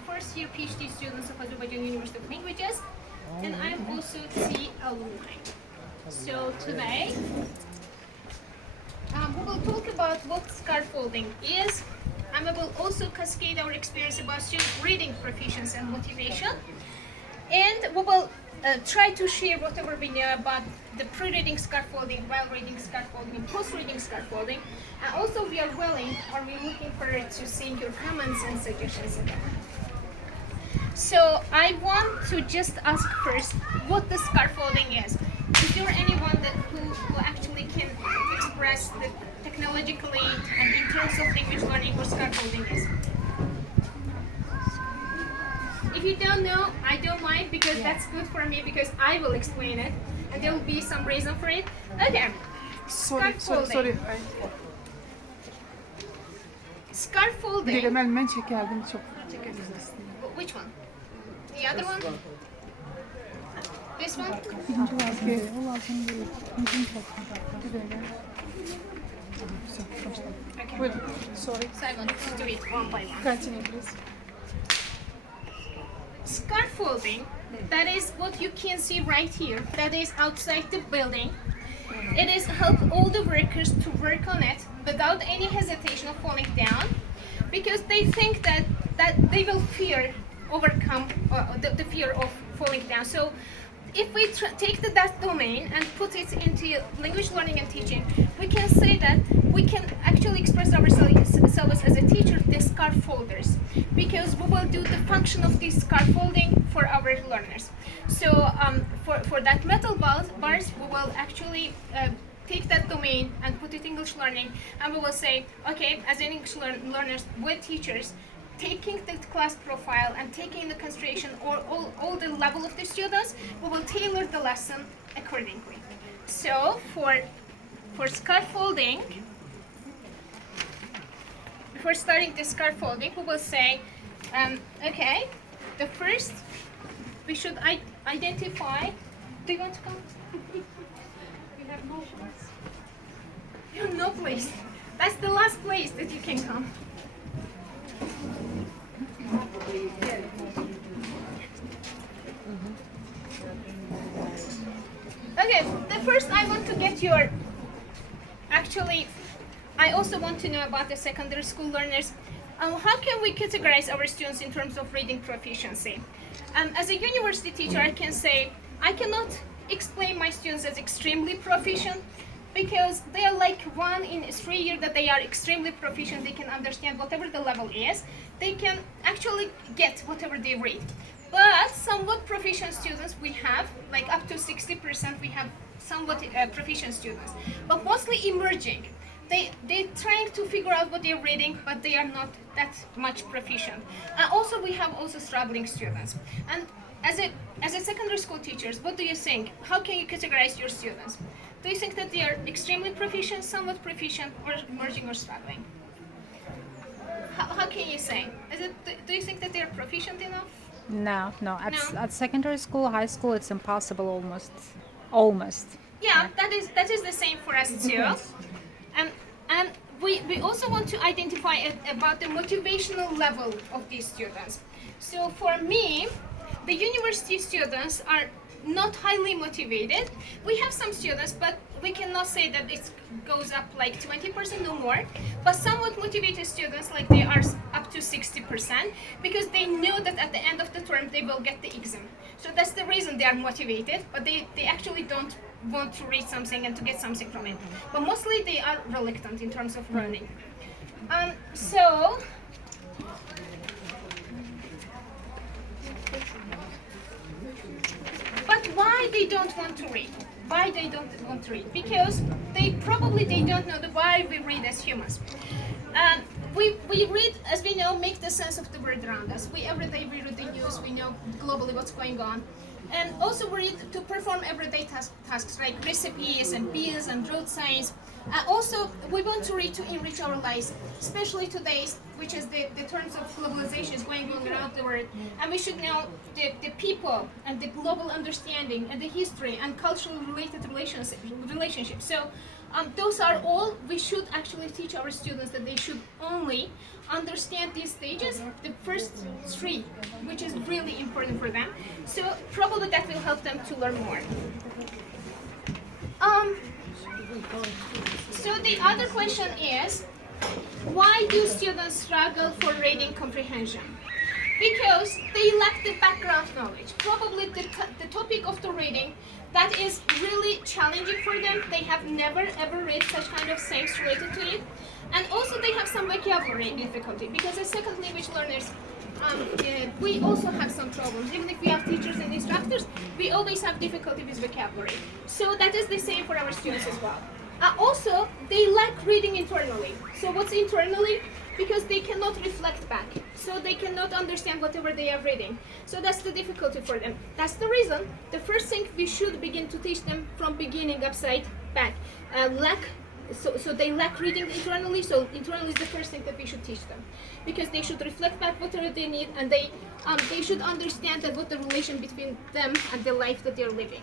first year PhD students of Azerbaijan University of Languages, and I'm also T alumni. So today, we will talk about what scaffolding is, and we will also cascade our experience about student reading proficiency and motivation, and we will try to share whatever we know about the pre-reading scaffolding, while reading scaffolding, and post-reading scaffolding. And also we are willing, or we're looking forward to seeing your comments and suggestions. So I want to just ask first what the scaffolding is. Is there anyone who actually can express the technologically and in terms of language learning what scaffolding is? If you don't know, I don't mind, because that's good for me, because I will explain it and there will be some reason for it. Okay. Sorry. Scaffolding. Ben çekerdim çok. Which one? The other one? This one? Okay. Buyurun. Sorry. So I'm going to do it one by one. Continue please. Scaffolding, that is what you can see right here, that is outside the building. It is help all the workers to work on it without any hesitation of falling down, because they think that they will overcome the fear of falling down. So if we take that domain and put it into language learning and teaching, we can say that we can actually express ourselves as a teacher, the scaffolders, because we will do the function of this scaffolding for our learners. So for that metal bars, we will actually take that domain and put it in English learning, and we will say, okay, as English learners, we're teachers, taking the class profile and taking into consideration all the level of the students, we will tailor the lesson accordingly. So for scaffolding, before starting the scaffolding, we will say, okay, the first we should identify. Do you want to come? We have no place. You have no place. That's the last place that you can come. Okay, the first I want to get your, actually, I also want to know about the secondary school learners. How can we categorize our students in terms of reading proficiency? As a university teacher, I can say, I cannot explain my students as extremely proficient, because they are like 1 in 3 years that they are extremely proficient, they can understand whatever the level is, they can actually get whatever they read. But somewhat proficient students we have, like up to 60% we have somewhat proficient students, but mostly emerging. They're trying to figure out what they're reading, but they are not that much proficient. Also we have also struggling students. And as a secondary school teachers, what do you think? How can you categorize your students? Do you think that they are extremely proficient, somewhat proficient, or emerging or struggling? How can you say? Do you think that they are proficient enough? No. No? At secondary school, high school, it's impossible almost. Yeah, that is the same for us too. And we also want to identify about the motivational level of these students. So for me, the university students are not highly motivated. We have some students, but we cannot say that it goes up like 20%, no more. But somewhat motivated students, like they are up to 60%, because they know that at the end of the term they will get the exam. So that's the reason they are motivated, but they actually don't want to read something and to get something from it. But mostly they are reluctant in terms of learning. So but why they don't want to read? Why they don't want to read? Because they don't know why we read as humans. We read, as we know, make the sense of the world around us. Every day we read the news, we know globally what's going on. And also we read to perform everyday tasks like recipes and bills and road signs. Also, we want to read to enrich our lives, especially today, which is the terms of globalization is going on around the world. And we should know the people and the global understanding and the history and cultural related relationships. So Those are all we should actually teach our students, that they should only understand these stages, the first three, which is really important for them. So probably that will help them to learn more. So the other question is, why do students struggle for reading comprehension? Because they lack the background knowledge. Probably the topic of the reading that is really challenging for them. They have never ever read such kind of things related to it. And also they have some vocabulary difficulty, because as second language learners, we also have some problems. Even if we have teachers and instructors, we always have difficulty with vocabulary. So that is the same for our students as well. Also, they lack reading internally. So what's internally? Because they cannot reflect back. So they cannot understand whatever they are reading. So that's the difficulty for them. That's the reason the first thing we should begin to teach them from beginning upside back. So they lack reading internally. So internally is the first thing that we should teach them, because they should reflect back whatever they need, and they should understand that what the relation between them and the life that they're living.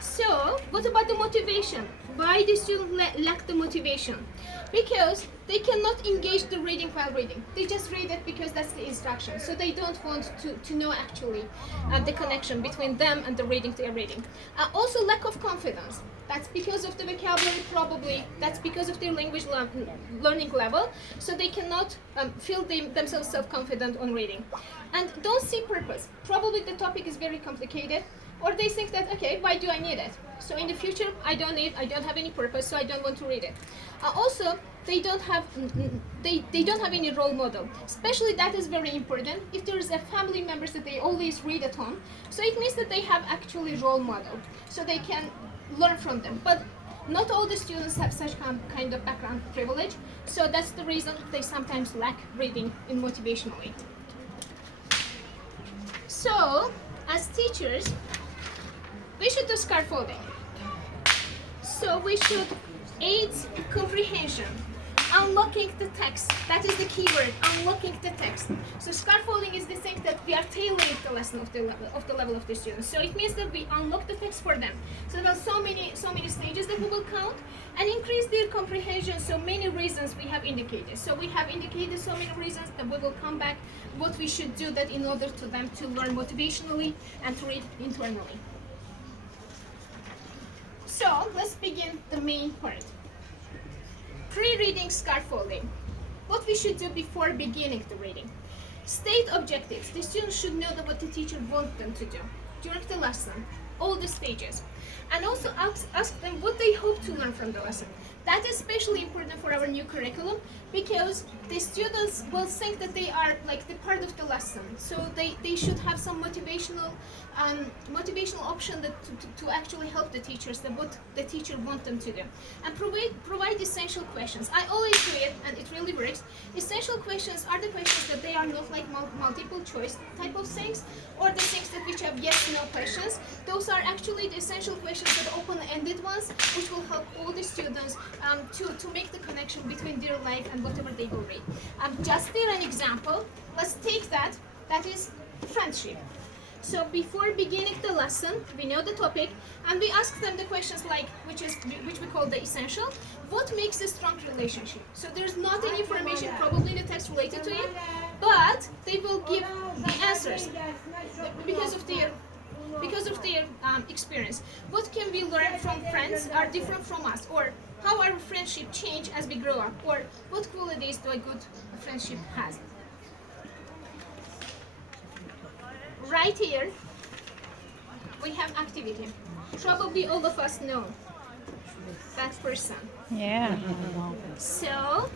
So what about the motivation? Why do students lack the motivation? Because they cannot engage the reading while reading. They just read it because that's the instruction. So they don't want to know actually the connection between them and the reading they are reading. Also lack of confidence. That's because of the vocabulary probably. That's because of their language learning level. So they cannot feel themselves self-confident on reading. And don't see purpose. Probably the topic is very complicated. Or they think that, okay, why do I need it? So in the future, I don't have any purpose, so I don't want to read it. Also, they don't have any role model. Especially that is very important. If there is a family members that they always read at home, so it means that they have actually role model, so they can learn from them. But not all the students have such kind of background privilege, so that's the reason they sometimes lack reading in motivational way. So, as teachers, we should do scaffolding. So we should aid comprehension, unlocking the text. That is the key word, unlocking the text. So scaffolding is the thing that we are tailoring the lesson of the level of the students. So it means that we unlock the text for them. So there are so many stages that we will count and increase their comprehension. So many reasons we have indicated. So we have indicated so many reasons that we will come back what we should do that in order to them to learn motivationally and to read internally. So let's begin the main part. Pre-reading scaffolding. What we should do before beginning the reading. State objectives. The students should know that what the teacher wants them to do during the lesson, all the stages. And also ask them what they hope to learn from the lesson. That is especially important for our new curriculum, because the students will think that they are like the part of the lesson. So they should have some motivational option that to actually help the teachers, that what the teacher wants them to do. And provide essential questions. I always do it, and it really works. Essential questions are the questions that they are not like multiple choice type of things, or the things that which have yes/no questions. Those are actually the essential questions, that open-ended ones, which will help all the students to make the connection between their life and whatever they will read. Just there an example. Let's take that. That is friendship. So before beginning the lesson, we know the topic, and we ask them the questions like, which we call the essential. What makes a strong relationship? So there's not any information probably in the text related to it, but they will give the answers because of their experience. What can we learn from friends are different from us, or how our friendship change as we grow up, or what qualities do a good friendship has. Right here, we have activity. Probably all of us know that person. Yeah. So,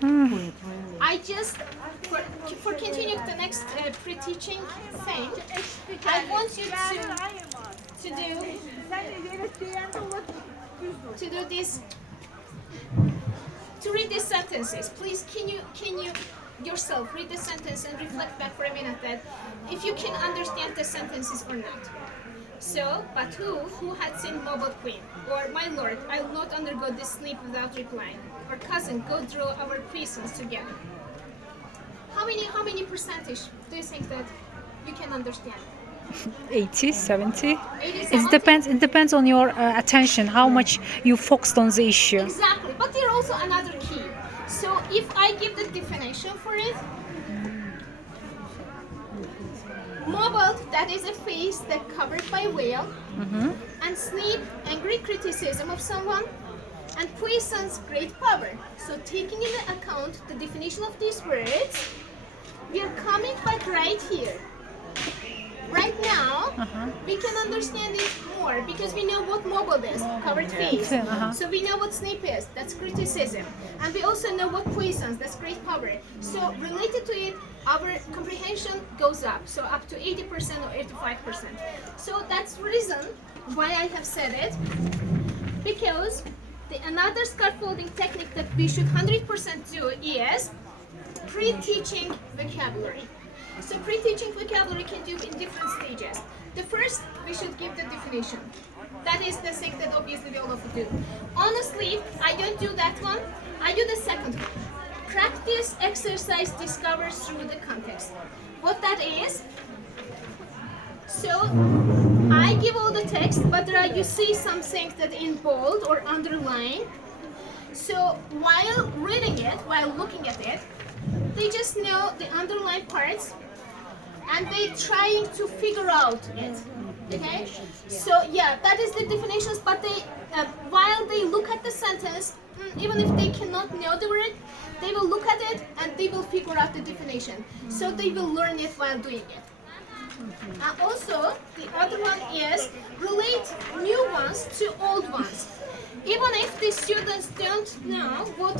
I just, for continuing the next pre-teaching thing, I want you to do this, to read these sentences. Please, can you yourself read the sentence and reflect back for a minute that if you can understand the sentences or not. So, but who had seen Mobile Queen? Or, my lord, I will not undergo this sleep without replying. Or, cousin, go draw our prisons together. How many percentage do you think that you can understand? 80, 70. 80, It 70? depends. It depends on your attention, how much you focused on the issue. Exactly, but there also another key. So if I give the definition for it, mobile, that is a face that covered by veil, and sleep, angry criticism of someone, and puissance, great power. So taking into account the definition of these words, we are coming back right here. Right now, we can understand it more because we know what mobile is, covered face. So we know what sleep is, that's criticism. And we also know what puissance, that's great power. So related to it, our comprehension goes up, so up to 80% or 85%. So that's the reason why I have said it, because another scaffolding technique that we should 100% do is pre-teaching vocabulary. So pre-teaching vocabulary can do in different stages. The first, we should give the definition. That is the thing that obviously we all have to do. Honestly, I don't do that one. I do the second one. Practice, exercise, discover through the context. What that is, so I give all the text, but you see some things that in bold or underline. So while reading it, while looking at it, they just know the underlined parts and they trying to figure out it. Okay? So yeah, that is the definitions, but they while they look at the sentence, even if they cannot know the word, they will look at it and they will figure out the definition. So they will learn it while doing it. Also, the other one is relate new ones to old ones. Even if the students don't know what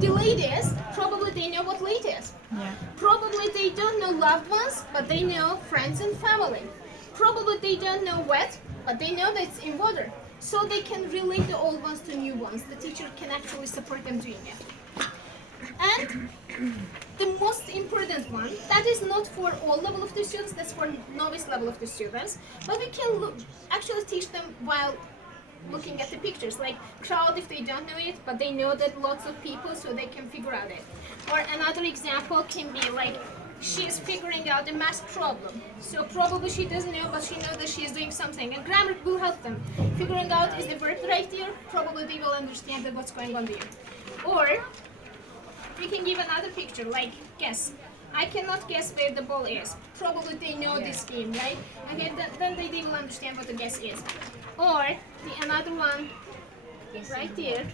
delayed is, probably they know what late is. Probably they don't know loved ones, but they know friends and family. Probably they don't know wet, but they know that it's in water. So they can relate the old ones to new ones. The teacher can actually support them doing it. And the most important one, that is not for all level of the students, that's for novice level of the students, but we can actually teach them while looking at the pictures, like crowd if they don't know it, but they know that lots of people, so they can figure out it. Or another example can be like, she's figuring out the math problem. So probably she doesn't know, but she knows that she is doing something. And grammar will help them. Figuring out is the verb right here, probably they will understand that what's going on there. Or we can give another picture, like guess. I cannot guess where the ball is. Probably they know this game, right? Okay, then they will understand what the guess is. Or another one is right there.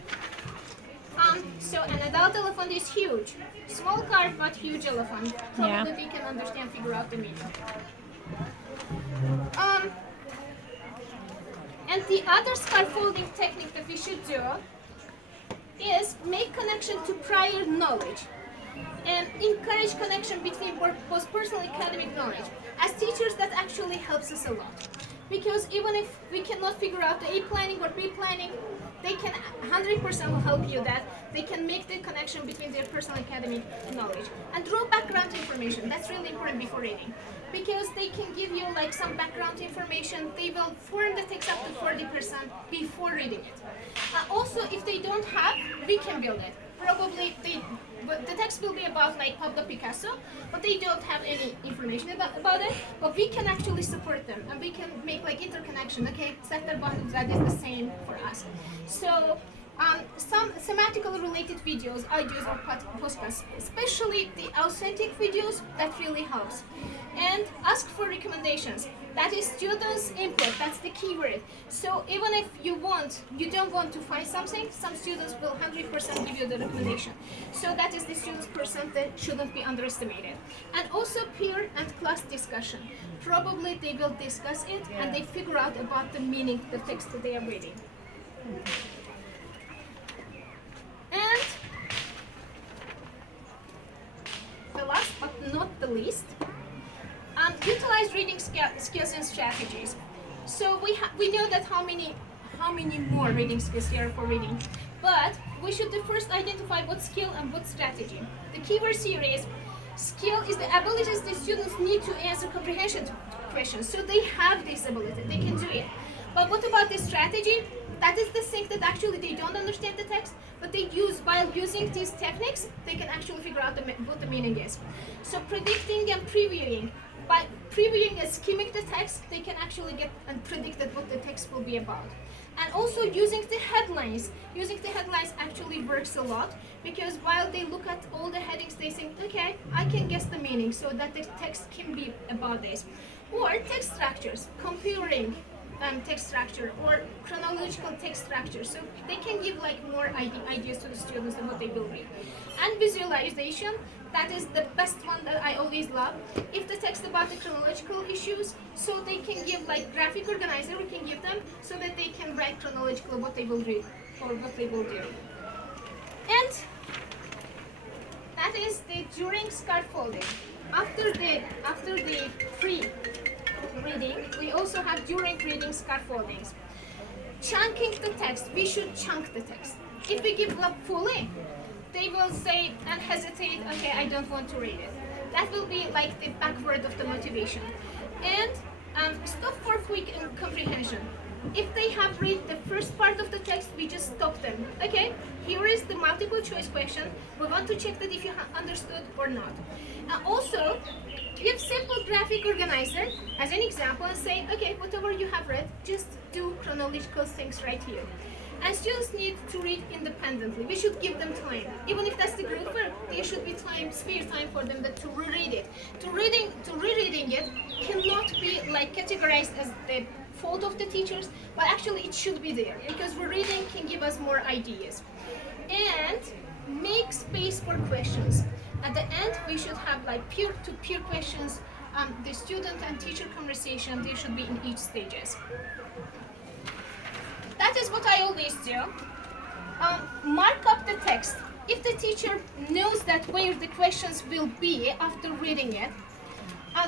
So an adult elephant is huge. Small car, but huge elephant. Probably we can understand, figure out the meaning. And the other scaffolding technique that we should do is make connection to prior knowledge and encourage connection between both personal and academic knowledge. As teachers, that actually helps us a lot. Because even if we cannot figure out the A planning or B planning, they can 100% will help you that they can make the connection between their personal and academic knowledge. And draw background information, that's really important before reading. Because they can give you like some background information, they will form the text up to 40% before reading it. Also, if they don't have, we can build it. Probably the text will be about like Pablo Picasso, but they don't have any information about it. But we can actually support them, and we can make like interconnection. Okay, that is the same for us. So some thematically related videos I use on podcasts, especially the authentic videos. That really helps. And ask for recommendations. That is students' input. That's the key word. So even if you don't want to find something, some students will 100% give you the recommendation. So that is the students' percent that shouldn't be underestimated. And also peer and class discussion. Probably they will discuss it and they figure out about the meaning, the text that they are reading. And the last but not the least, utilize reading skills and strategies. So we know that how many more reading skills there are for reading, but we should first identify what skill and what strategy. The keywords here is skill is the abilities the students need to answer comprehension questions. So they have this ability, they can do it. But what about the strategy? That is the thing that actually they don't understand the text, but they use, while using these techniques, they can actually figure out what the meaning is. So predicting and previewing. by previewing and skimming the text, they can actually get and predict what the text will be about. And also using the headlines. Using the headlines actually works a lot, because while they look at all the headings, they think, okay, I can guess the meaning, so that the text can be about this. Or text structures, comparing text structure or chronological text structure, so they can give like more ideas to the students of what they will read. And visualization, that is the best one that I always love. If the text about the chronological issues, so they can give like graphic organizer, we can give them so that they can write chronological what they will read or what they will do. And that is the during scaffolding. After the pre-reading, we also have during reading scaffoldings. Chunking the text, we should chunk the text. If we give up fully, they will say and hesitate, okay, I don't want to read it. That will be like the backward of the motivation. And stop for quick comprehension. If they have read the first part of the text, we just stop them. Okay, here is the multiple choice question. We want to check that if you have understood or not. Also, give simple graphic organizer as an example and say, okay, whatever you have read, just do chronological things right here. And students need to read independently. We should give them time. Even if that's the group work, there should be time, spare time for them to reread it. To rereading it cannot be like categorized as the fault of the teachers, but actually it should be there, because rereading can give us more ideas. And make space for questions. At the end, we should have like peer-to-peer questions. The student and teacher conversation, they should be in each stages. That is what I always do. Mark up the text. If the teacher knows that where the questions will be after reading it,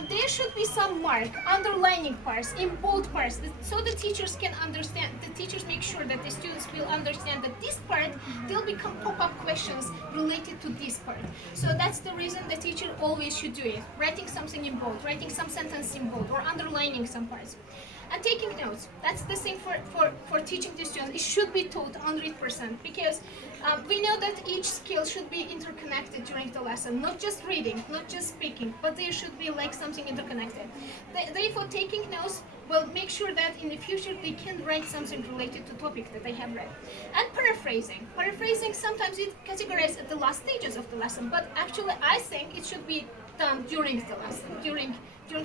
there should be some mark, underlining parts, in bold parts, so the teachers can understand. The teachers make sure that the students will understand that this part, there'll become pop-up questions related to this part. So that's the reason the teacher always should do it. Writing something in bold, writing some sentence in bold, or underlining some parts. And taking notes, that's the thing for teaching the students. It should be taught 100%, because we know that each skill should be interconnected during the lesson, not just reading, not just speaking, but there should be like something interconnected. Therefore, taking notes will make sure that in the future they can write something related to topic that they have read. And paraphrasing. Paraphrasing, sometimes it's categorized at the last stages of the lesson, but actually I think it should be done during the lesson, during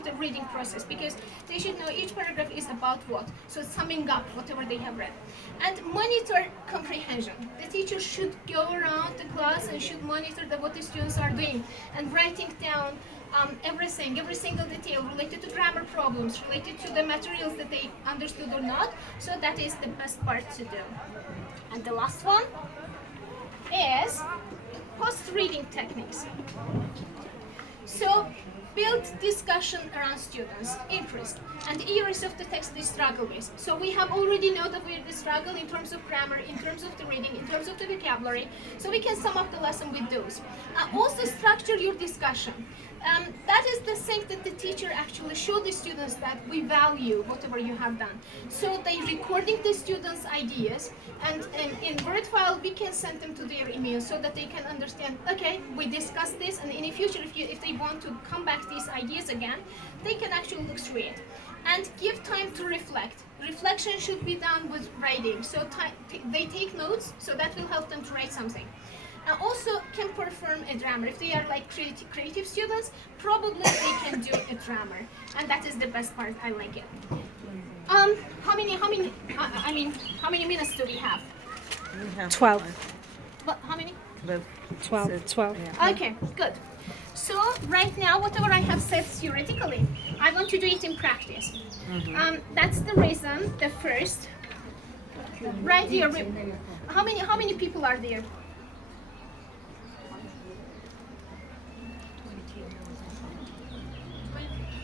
the reading process, because they should know each paragraph is about what. So summing up whatever they have read. And monitor comprehension. The teacher should go around the class and should monitor what the students are doing and writing down everything, every single detail related to grammar problems, related to the materials that they understood or not. So that is the best part to do. And the last one is post-reading techniques. So build discussion around students' interest and areas of the text they struggle with. So we have already know that we struggle in terms of grammar, in terms of the reading, in terms of the vocabulary. So we can sum up the lesson with those. Also structure your discussion. That is the thing that the teacher actually show the students that we value whatever you have done. So they recording the students' ideas, and in Word file we can send them to their email so that they can understand, okay, we discussed this, and in the future if they want to come back these ideas again, they can actually look through it. And give time to reflect. Reflection should be done with writing. So they take notes, so that will help them to write something. Also can perform a drama. If they are like creative students, probably they can do a drama, and that is the best part. I like it. How many minutes do we have? We have 12. What? How many? 12. Yeah. Okay, good. So right now, whatever I have said theoretically, I want to do it in practice. That's the reason. The first, right here. How many people are there?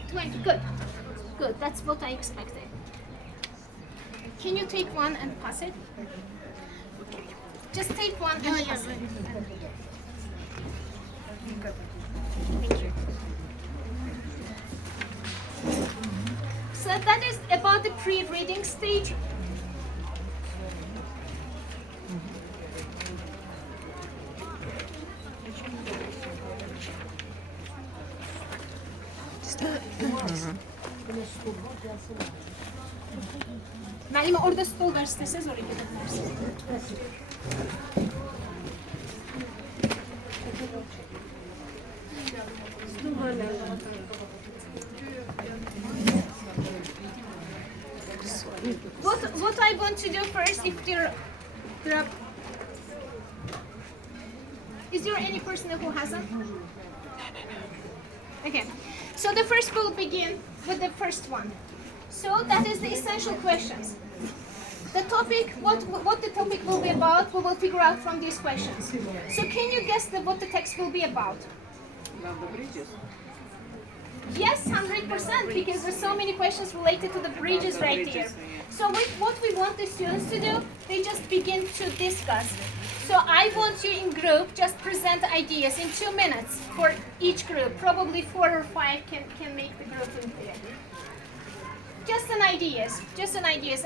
20. Good. Good. That's what I expected. Can you take one and pass it? Just take one and pass it. Thank you. So that is about the pre-reading stage. Naime orada stol var, isteseniz oraya gidebilirsiniz. What I want to do first, if there are, is there any person who hasn't? Okay, so the first will begin with the first one. So that is the essential questions. The topic, what the topic will be about, we will figure out from these questions. So can you guess what the text will be about? Yes, 100%, because there's so many questions related to the bridges right here. So what we want the students to do, they just begin to discuss. So I want you in group, just present ideas in 2 minutes for each group. Probably 4 or 5 can make the group in there. Just an ideas.